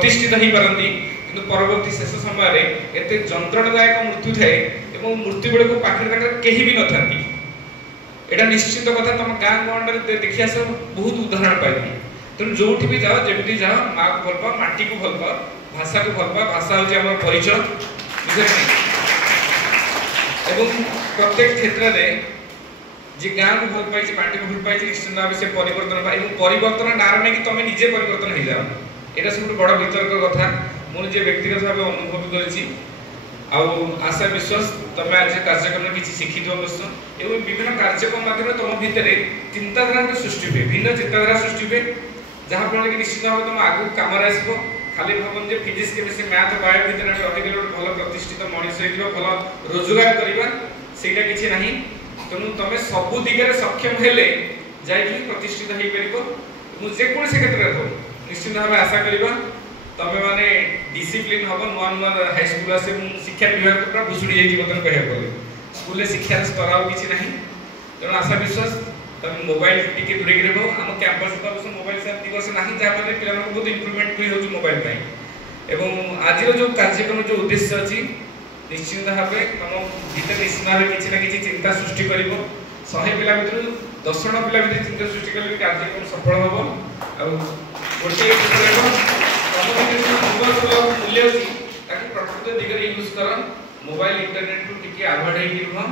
प्रतिष्ठित हो पारती कि परवर्ती शेष समय एत जंत्रणादायक मृत्यु थाए और मृत्यु बेलू पाखे कहीं भी न था। यहाँ निश्चित कथा तुम गाँ गंडे देखी आस बहुत उदाहरण पाइबी। तेणु जो भी जाओ जमी जाओ माँ को भल पा माटी को भल पा भाषा को भल पा भाषा हूँ आम परिचय प्रत्येक क्षेत्र में जी गाँ को भल पाई माटी को भल पाई निश्चित भाव से परिवर्तन नार नहीं कि तुम निजे परिवर्तन हो जाओ। यहाँ सब बड़ वितर्क कथा मुझे व्यक्तिगत भाव अनुभव कर आशा विश्वास तुम आज कार्यक्रम किसी शिखि निश्चय और विभिन्न कार्यक्रम माध्यम तुम भितर चिंताधारा सृष्टि हुए भिन्न चिंताधारा सृष्टि हुए जहाँफल कि निश्चित भाव तुम आगू कम आसो खाली भावन जो फिजिक्स केमिस्ट्री मैथ बायो भितर रहीगले गोटे भल प्रतिष्ठित मनीष भल रोजगार करवा सेटा किसी ना। तेणु तुम सबू दिगरे सक्षम हेले जाकि प्रतिष्ठित हो पार जेकोसी क्षेत्र हो निश्चित भाव आशा करवा तमें मैंने डिसिप्लिन हम नुआ नुआ हाईस्कल आसे शिक्षा विभाग पूरा भुशुड़ी जाइए बर्तमान कह स्कूल शिक्षार स्तर आउ कि ना। तेणु आशा विश्वास तुम मोबाइल टी दूरे रहो आम कैंपस तो मोबाइल दिवस ना जहाँफल पे बहुत इम्प्रुवमेंट भी हो मोबाइल आज जो कार्यक्रम जो उद्देश्य अच्छी निश्चित भाव तुम भीतर निश्चित भाव किसी ना कि चिंता सृष्टि कर 100 पिला भर 10 जन पिला भर चिंता सृष्टि कले कार्यक्रम सफल हम गोटे मूल्य अच्छी प्रकृत दिगरे यूज कर मोबाइल इंटरनेट टी आभर्ड हो।